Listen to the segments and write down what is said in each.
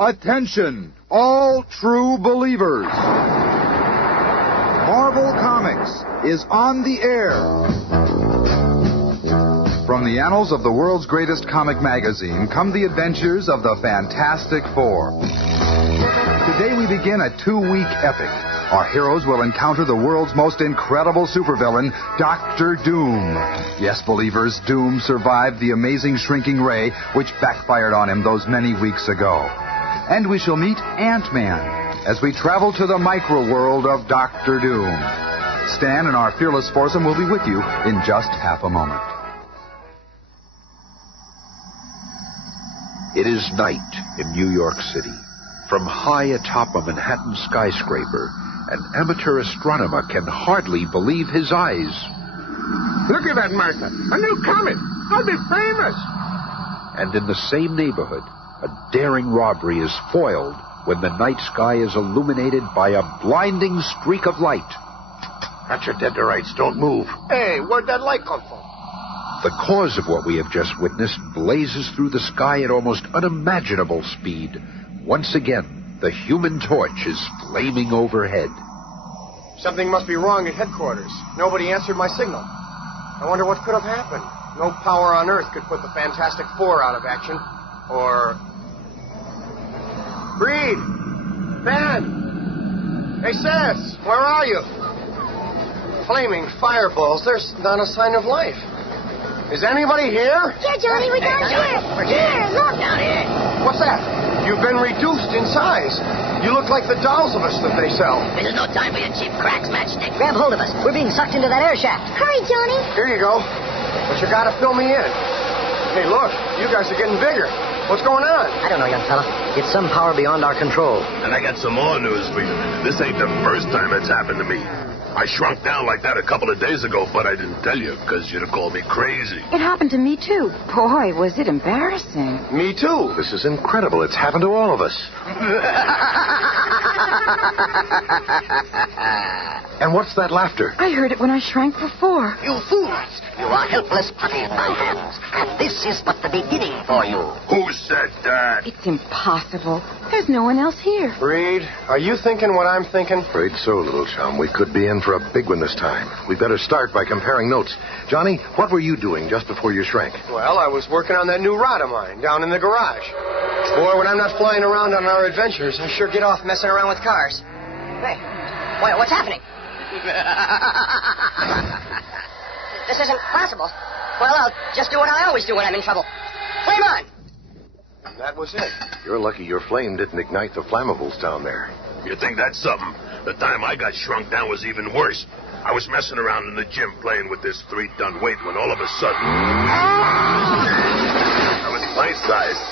Attention, all true believers. Marvel Comics is on the air. From the annals of the world's greatest comic magazine come the adventures of the Fantastic Four. Today we begin a 2-week epic. Our heroes will encounter the world's most incredible supervillain, Dr. Doom. Yes, believers, Doom survived the amazing shrinking ray which backfired on him those many weeks ago. And we shall meet Ant-Man as we travel to the micro-world of Dr. Doom. Stan and our fearless foursome will be with you in just half a moment. It is night in New York City. From high atop a Manhattan skyscraper, an amateur astronomer can hardly believe his eyes. Look at that, Martha. A new comet. I'll be famous. And in the same neighborhood, a daring robbery is foiled when the night sky is illuminated by a blinding streak of light. Got your dead to rights. Don't move. Hey, where'd that light come from? The cause of what we have just witnessed blazes through the sky at almost unimaginable speed. Once again, the Human Torch is flaming overhead. Something must be wrong at headquarters. Nobody answered my signal. I wonder what could have happened. No power on Earth could put the Fantastic Four out of action. Or... Breed! Ben! Hey, Sis! Where are you? Flaming fireballs. There's not a sign of life. Is anybody here? Here, Johnny, we're down here. We're here, look. Down here. What's that? You've been reduced in size. You look like the dolls of us that they sell. This is no time for your cheap cracks, matchstick. Grab hold of us. We're being sucked into that air shaft. Hurry, Johnny. Here you go. But you gotta fill me in. Hey, look, you guys are getting bigger. What's going on? I don't know, young fella. It's some power beyond our control. And I got some more news for you. This ain't the first time it's happened to me. I shrunk down like that a couple of days ago, but I didn't tell you because you'd have called me crazy. It happened to me, too. Boy, was it embarrassing. Me, too. This is incredible. It's happened to all of us. And what's that laughter? I heard it when I shrank before. You fools! You are helpless putty in my hands, and this is but the beginning for you. Who said that? It's impossible. There's no one else here. Reed, are you thinking what I'm thinking? Afraid so, little chum. We could be in for a big one this time. We'd better start by comparing notes. Johnny, what were you doing just before you shrank? Well, I was working on that new rod of mine down in the garage. Boy, when I'm not flying around on our adventures, I sure get off messing around with cars. Hey, what's happening? This isn't possible. Well, I'll just do what I always do when I'm in trouble. Flame on! That was it. You're lucky your flame didn't ignite the flammables down there. You think that's something? The time I got shrunk down was even worse. I was messing around in the gym playing with this 3-ton weight when all of a sudden... I was pint-sized.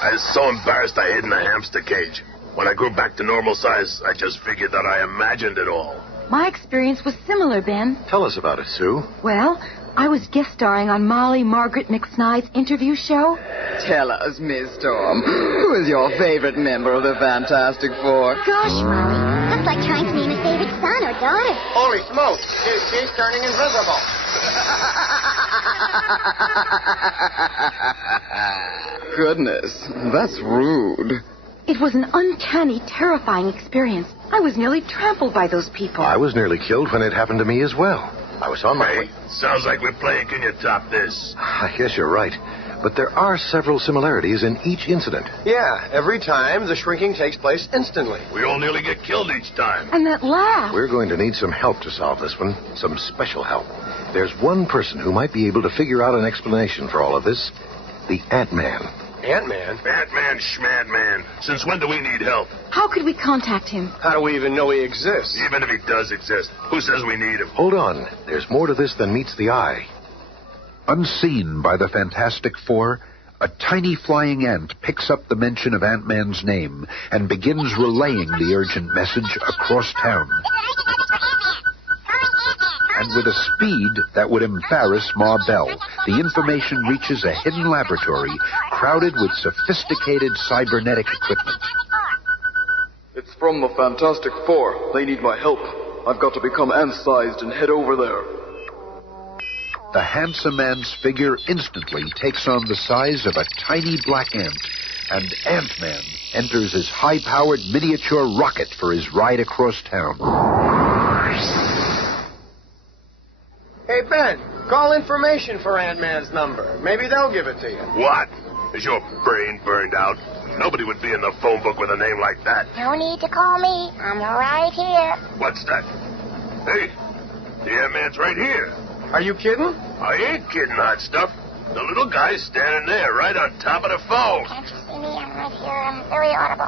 I was so embarrassed I hid in a hamster cage. When I grew back to normal size, I just figured that I imagined it all. My experience was similar, Ben. Tell us about it, Sue. Well, I was guest starring on Molly Margaret McSnide's interview show. Tell us, Miss Storm, who is your favorite member of the Fantastic Four? Gosh, Molly, that's like trying to name a favorite son or daughter. Holy smokes, she's turning invisible. Goodness, that's rude. It was an uncanny, terrifying experience. I was nearly trampled by those people. I was nearly killed when it happened to me as well. I was on my way. Sounds like we're playing Can You Top This? I guess you're right. But there are several similarities in each incident. Yeah, every time the shrinking takes place instantly. We all nearly get killed each time. And that laugh. We're going to need some help to solve this one. Some special help. There's one person who might be able to figure out an explanation for all of this. The Ant-Man. Ant-Man? Ant-Man, Schmad-Man. Since when do we need help? How could we contact him? How do we even know he exists? Even if he does exist, who says we need him? Hold on. There's more to this than meets the eye. Unseen by the Fantastic Four, a tiny flying ant picks up the mention of Ant-Man's name and begins relaying the urgent message across town. And with a speed that would embarrass Ma Bell, the information reaches a hidden laboratory crowded with sophisticated cybernetic equipment. It's from the Fantastic Four. They need my help. I've got to become ant-sized and head over there. The handsome man's figure instantly takes on the size of a tiny black ant, and Ant-Man enters his high-powered miniature rocket for his ride across town. Hey, Ben, call information for Ant-Man's number. Maybe they'll give it to you. What? Is your brain burned out? Nobody would be in the phone book with a name like that. No need to call me. I'm right here. What's that? Hey, the Ant-Man's right here. Are you kidding? I ain't kidding, hot stuff. The little guy's standing there, right on top of the phone. Can't you see me? I'm right here. I'm very audible.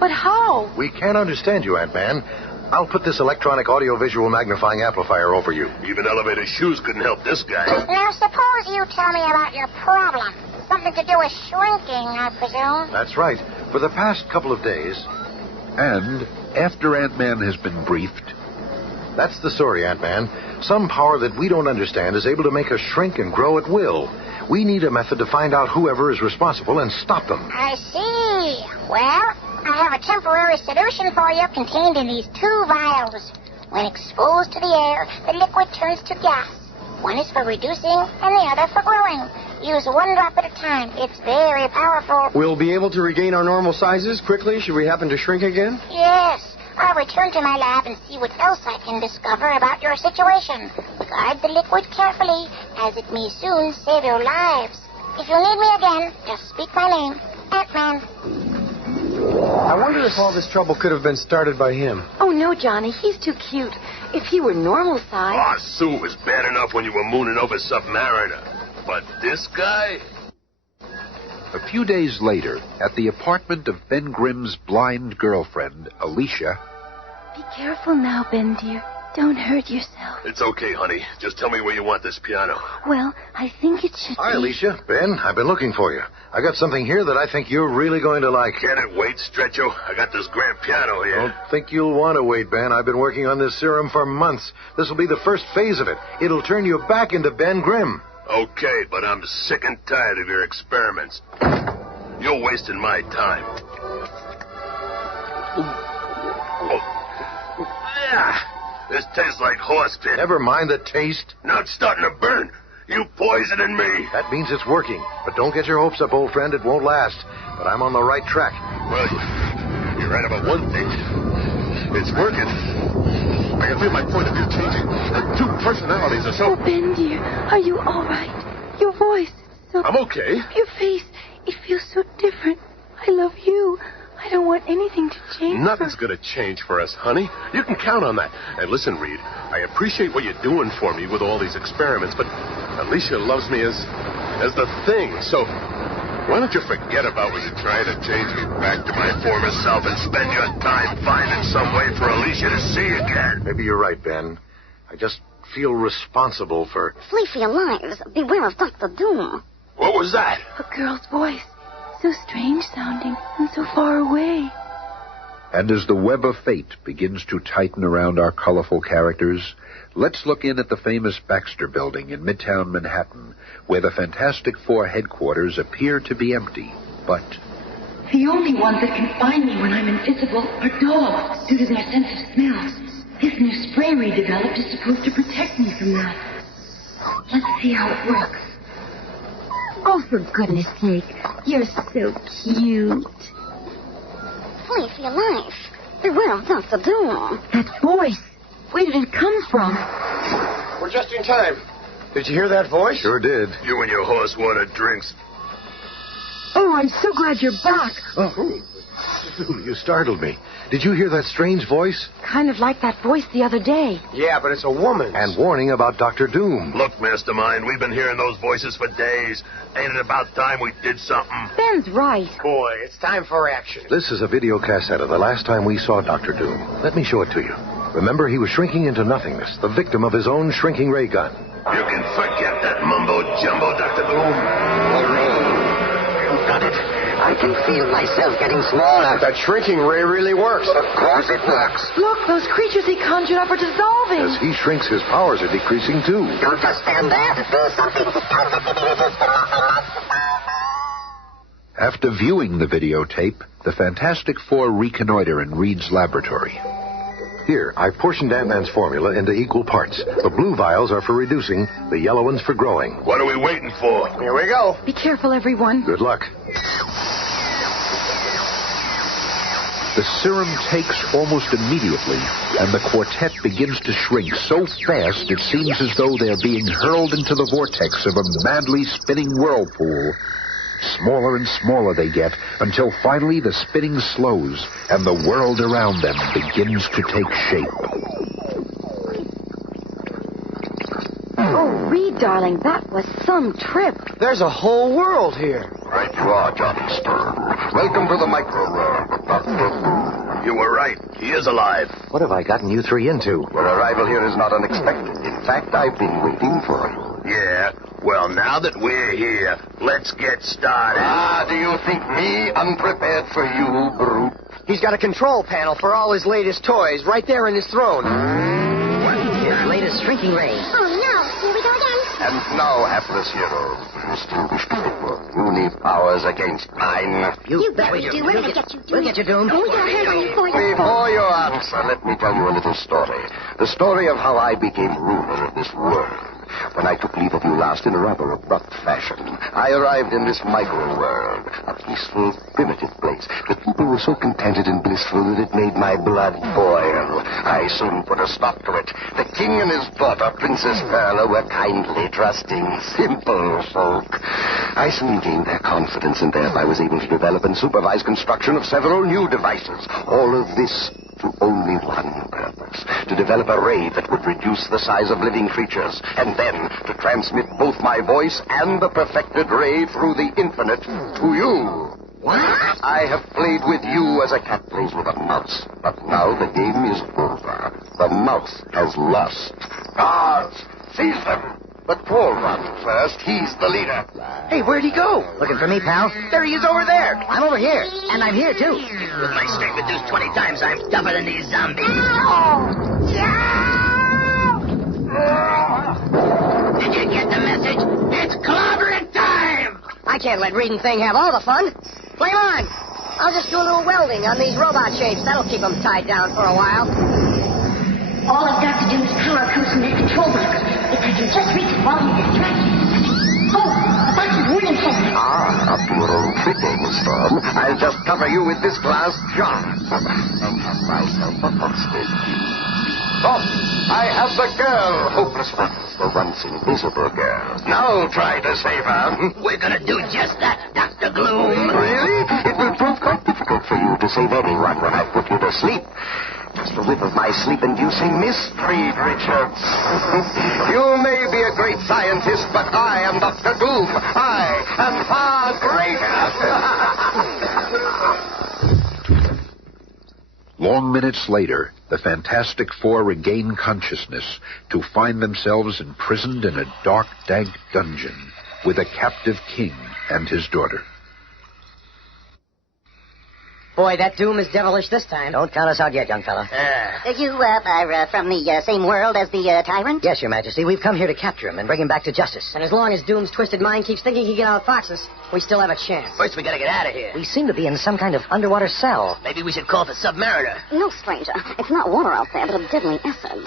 But how? We can't understand you, Ant-Man. I'll put this electronic audio-visual magnifying amplifier over you. Even elevator shoes couldn't help this guy. Now, suppose you tell me about your problem. Something to do with shrinking, I presume. That's right. For the past couple of days. And after Ant-Man has been briefed... That's the story, Ant-Man. Some power that we don't understand is able to make us shrink and grow at will. We need a method to find out whoever is responsible and stop them. I see. Well, I have a temporary solution for you contained in these 2 vials. When exposed to the air, the liquid turns to gas. One is for reducing and the other for growing. Use 1 drop at a time. It's very powerful. We'll be able to regain our normal sizes quickly should we happen to shrink again? Yes. I'll return to my lab and see what else I can discover about your situation. Guard the liquid carefully, as it may soon save your lives. If you need me again, just speak my name, Ant-Man. I wonder if all this trouble could have been started by him. Oh, no, Johnny. He's too cute. If he were normal size... Aw, Sue was bad enough when you were mooning over Submariner. But this guy... A few days later, at the apartment of Ben Grimm's blind girlfriend, Alicia... Be careful now, Ben, dear. Don't hurt yourself. It's okay, honey. Just tell me where you want this piano. Well, I think it should Hi, be... Alicia. Ben, I've been looking for you. I got something here that I think you're really going to like. Can it wait, Stretcho? I got this grand piano here. Don't think you'll want to wait, Ben. I've been working on this serum for months. This will be the first phase of it. It'll turn you back into Ben Grimm. Okay, but I'm sick and tired of your experiments. You're wasting my time. This tastes like horse pit. Never mind the taste. Now it's starting to burn. You poisoning me. That means it's working. But don't get your hopes up, old friend. It won't last. But I'm on the right track. Well, you're right about one thing. It's working. I can feel my point of view changing. Like 2 personalities or so. Oh, Ben, dear, are you all right? Your voice, so... I'm okay. Your face, it feels so different. I love you. I don't want anything to change. Nothing's going to change for us, honey. You can count on that. And listen, Reed, I appreciate what you're doing for me with all these experiments, but Alicia loves me as the thing. So why don't you forget about what you're trying to change me back to my former self and spend your time finding some way for Alicia to see again? Maybe you're right, Ben. I just feel responsible for... Flee for your lives. Beware of Dr. Doom. What was that? A girl's voice. So strange sounding and so far away. And as the web of fate begins to tighten around our colorful characters, let's look in at the famous Baxter Building in Midtown Manhattan, where the Fantastic Four headquarters appear to be empty. But the only ones that can find me when I'm invisible are dogs, due to their sense of smell. This new spray we developed is supposed to protect me from that. Let's see how it works. Oh, for goodness sake. You're so cute. Flee for your life. Beware of Dr. Doom. That voice. Where did it come from? We're just in time. Did you hear that voice? Sure did. You and your horse water drinks. Oh, I'm so glad you're back. Oh, you startled me. Did you hear that strange voice? Kind of like that voice the other day. Yeah, but it's a woman. And warning about Dr. Doom. Look, Mastermind, we've been hearing those voices for days. Ain't it about time we did something? Ben's right. Boy, it's time for action. This is a video cassette of the last time we saw Dr. Doom. Let me show it to you. Remember, he was shrinking into nothingness, the victim of his own shrinking ray gun. You can forget that mumbo-jumbo, Dr. Doom. You've got it. I can feel myself getting smaller. That shrinking ray really works. Of course it works. Look, those creatures he conjured up are dissolving. As he shrinks, his powers are decreasing, too. Don't just stand there. Do something. after viewing the videotape, the Fantastic Four reconnoiter in Reed's laboratory. Here, I've portioned Ant-Man's formula into equal parts. The blue vials are for reducing, the yellow ones for growing. What are we waiting for? Here we go. Be careful, everyone. Good luck. The serum takes almost immediately, and the quartet begins to shrink so fast it seems as though they're being hurled into the vortex of a madly spinning whirlpool. Smaller and smaller they get, until finally the spinning slows, and the world around them begins to take shape. Oh, Reed, darling, that was some trip. There's a whole world here. Right you are, Johnny Stern. Welcome to the micro world. You were right. He is alive. What have I gotten you three into? Your arrival here is not unexpected. In fact, I've been waiting for you. Yeah? Well, now that we're here, let's get started. Do you think me unprepared for you, brute? He's got a control panel for all his latest toys right there in his throne. His latest shrinking ray. Oh, no. Here we go again. And now, hapless hero, you still wish to report puny powers against mine? You bet we do. We're going to get you, Doom. We'll get you, Doom. We got her for you. Before you answer, let me tell you a little story. The story of how I became ruler of this world. When I took leave of you last in a rather abrupt fashion, I arrived in this micro-world, a peaceful, primitive place. The people were so contented and blissful that it made my blood boil. I soon put a stop to it. The king and his daughter, Princess Perla, were kindly, trusting, simple folk. I soon gained their confidence and thereby was able to develop and supervise construction of several new devices. All of this to only one purpose, to develop a ray that would reduce the size of living creatures, and then to transmit both my voice and the perfected ray through the infinite to you. What? I have played with you as a cat plays with a mouse, but now the game is over. The mouse has lost. Guards, seize them. But Paul runs first. He's the leader. Hey, where'd he go? Looking for me, pal? There he is over there. I'm over here. And I'm here, too. With my strength reduced 20 times, I'm tougher than these zombies. Did you get the message? It's clobbering time! I can't let Reed and Thing have all the fun. Flame on! I'll just do a little welding on these robot shapes. That'll keep them tied down for a while. All I've got to do is power comes from that control box. If I can just reach it while he's distracted. Oh, a box of warning systems. Up to your own tricking, Storm. I'll just cover you with this glass jar. And have myself a hostage. Oh, I have the girl, Hopeless Ones, the once invisible girl. Now try to save her. We're gonna do just that, Dr. Gloom. Really? It will prove quite difficult for you to save anyone when I put you to sleep. Just a whiff of my sleep-inducing mist, Reed Richards. You may be a great scientist, but I am Dr. Gloom. I am far greater. Long minutes later, the Fantastic Four regain consciousness to find themselves imprisoned in a dark, dank dungeon with a captive king and his daughter. Boy, that Doom is devilish this time. Don't count us out yet, young fella. You are from the same world as the tyrant? Yes, Your Majesty. We've come here to capture him and bring him back to justice. And as long as Doom's twisted mind keeps thinking he can outfox us, we still have a chance. First, we gotta get out of here. We seem to be in some kind of underwater cell. Maybe we should call the Submariner. No, stranger. It's not water out there, but a deadly acid.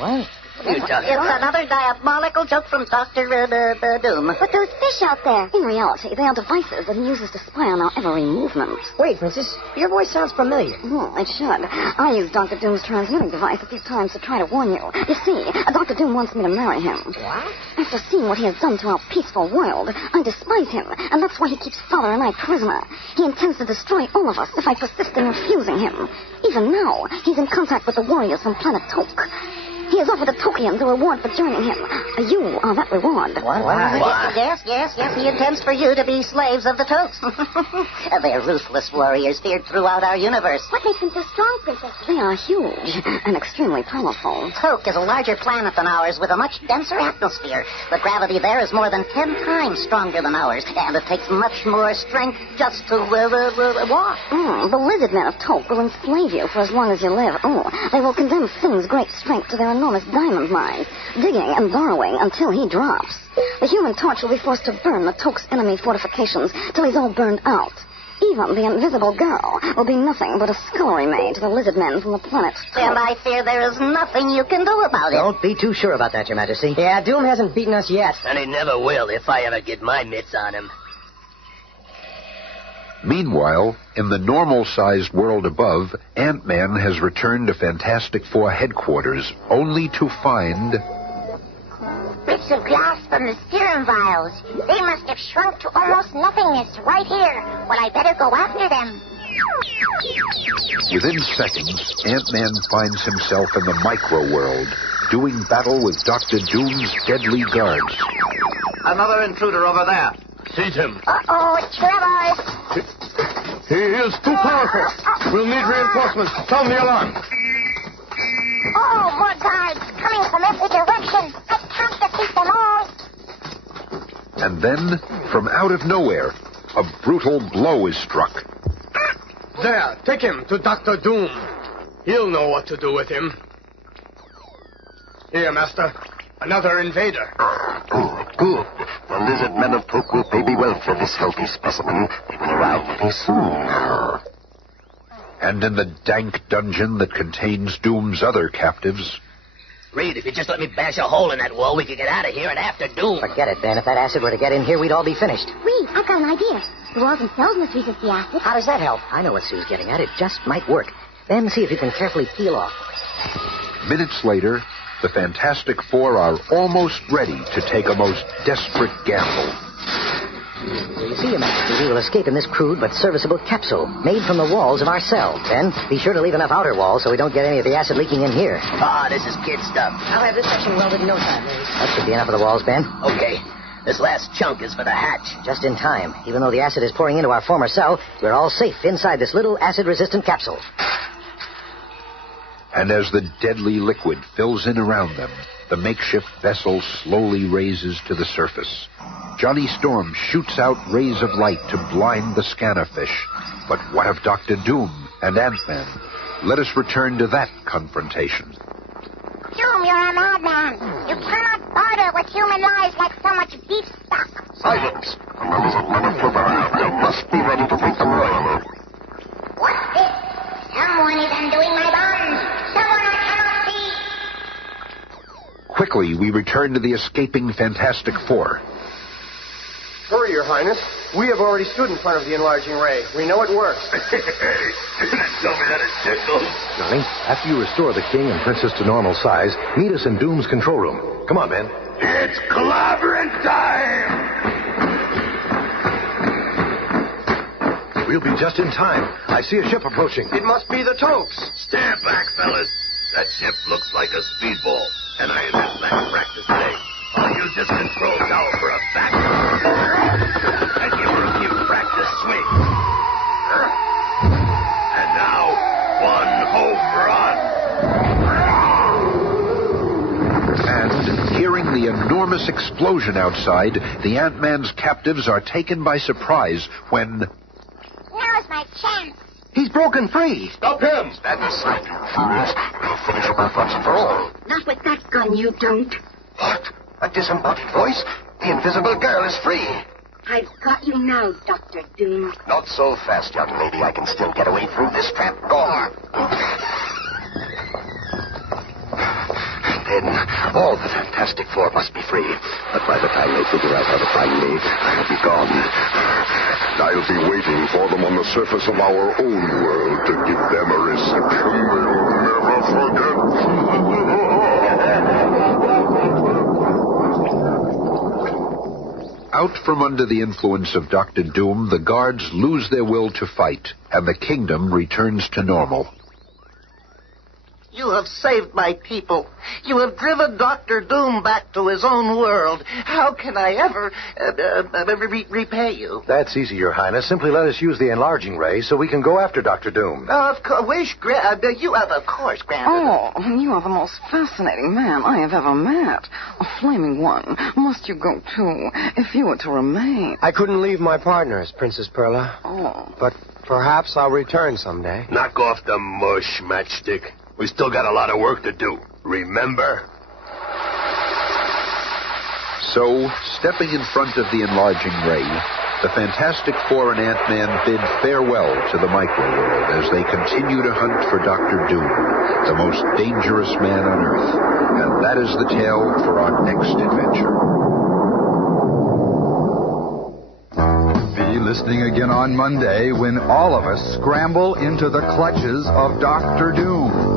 What? What are you talking about? It's another diabolical joke from Dr. Doom. But those fish out there, in reality, they are devices that he uses to spy on our every movement. Wait, Princess, your voice sounds familiar. It should. I use Dr. Doom's transmitting device a few times to try to warn you. You see, Dr. Doom wants me to marry him. What? After seeing what he has done to our peaceful world, I despise him, and that's why he keeps Father and I prisoner. He intends to destroy all of us if I persist in refusing him. Even now, he's in contact with the warriors from planet Toke. He has offered a token as a reward for joining him. You are that reward. What? Yes. He intends for you to be slaves of the Tokes. They're ruthless warriors feared throughout our universe. What makes them so strong, Princess? They are huge and extremely powerful. Toke is a larger planet than ours with a much denser atmosphere. The gravity there is more than 10 times stronger than ours, and it takes much more strength just to walk. The lizard men of Toke will enslave you for as long as you live. They will condemn Thing's great strength to their enormous diamond mines, digging and burrowing until he drops. The Human Torch will be forced to burn the Toke's enemy fortifications till he's all burned out. Even the Invisible Girl will be nothing but a scullery maid to the lizard men from the planet Toke. And I fear there is nothing you can do about it. Don't be too sure about that, Your Majesty. Yeah, Doom hasn't beaten us yet. And he never will if I ever get my mitts on him. Meanwhile, in the normal-sized world above, Ant-Man has returned to Fantastic Four headquarters, only to find... bits of glass from the serum vials. They must have shrunk to almost nothingness right here. Well, I better go after them. Within seconds, Ant-Man finds himself in the micro-world, doing battle with Dr. Doom's deadly guards. Another intruder over there. Seize him. Uh-oh, Trevor. He is too powerful. We'll need reinforcements. Sound the alarm. Oh, more guards coming from every direction. I can't defeat them all. And then, from out of nowhere, a brutal blow is struck. There, take him to Dr. Doom. He'll know what to do with him. Here, Master. Another invader. Good. The lizard men of Toke will pay me well for this healthy specimen. They will arrive very soon. And in the dank dungeon that contains Doom's other captives... Reed, if you just let me bash a hole in that wall, we could get out of here and after Doom. Forget it, Ben. If that acid were to get in here, we'd all be finished. Reed, I've got an idea. The walls themselves must resist the acid. How does that help? I know what Sue's getting at. It just might work. Ben, see if you can carefully peel off. Minutes later, the Fantastic Four are almost ready to take a most desperate gamble. You see, Your Majesty, we will escape in this crude but serviceable capsule made from the walls of our cell. Ben, be sure to leave enough outer walls so we don't get any of the acid leaking in here. Ah, this is kid stuff. I'll have this section welded in no time. That should be enough of the walls, Ben. Okay. This last chunk is for the hatch. Just in time. Even though the acid is pouring into our former cell, we're all safe inside this little acid-resistant capsule. And as the deadly liquid fills in around them, the makeshift vessel slowly raises to the surface. Johnny Storm shoots out rays of light to blind the scanner fish. But what of Dr. Doom and Ant-Man? Let us return to that confrontation. Doom, you're a madman. You cannot barter with human lives like so much beef stock. Silence! The lizard men of Toke, you must be ready to take them royally. What's this? Someone is undoing my bonds. Someone I cannot see. Quickly, we return to the escaping Fantastic Four. Hurry, Your Highness. We have already stood in front of the enlarging ray. We know it works. Tell me that it tickles. Johnny, after you restore the king and princess to normal size, meet us in Doom's control room. Come on, man. It's clobbering time! We'll be just in time. I see a ship approaching. It must be the Tokes. Stand back, fellas. That ship looks like a speedball, and I ain't had much practice today. I'll use this control tower for a back. And give her a few practice swings. And now, one home run. And, hearing the enormous explosion outside, the Ant-Man's captives are taken by surprise when... Now's my chance. He's broken free. Stop him! Stand aside, you fools. We'll finish him off once and for all. Not with that gun, you don't. What? A disembodied voice? The invisible girl is free. I've got you now, Dr. Doom. Not so fast, young lady. I can still get away through this trap door. Then all the Fantastic Four must be free. But by the time they figure out how to find me, I'll be gone. I'll be waiting for them on the surface of our own world to give them a reception they'll never forget. Out from under the influence of Dr. Doom, the guards lose their will to fight, and the kingdom returns to normal. You have saved my people. You have driven Dr. Doom back to his own world. How can I ever repay you? That's easy, Your Highness. Simply let us use the enlarging ray so we can go after Dr. Doom. Of course, Grandad. Oh, you are the most fascinating man I have ever met. A flaming one. Must you go too, if you were to remain? I couldn't leave my partners, Princess Perla. Oh. But perhaps I'll return someday. Knock off the mush, Matchstick. We still got a lot of work to do. Remember? So, stepping in front of the enlarging ray, the Fantastic Four and Ant-Man bid farewell to the micro-world as they continue to hunt for Dr. Doom, the most dangerous man on Earth. And that is the tale for our next adventure. listening again on Monday when all of us scramble into the clutches of Dr. Doom.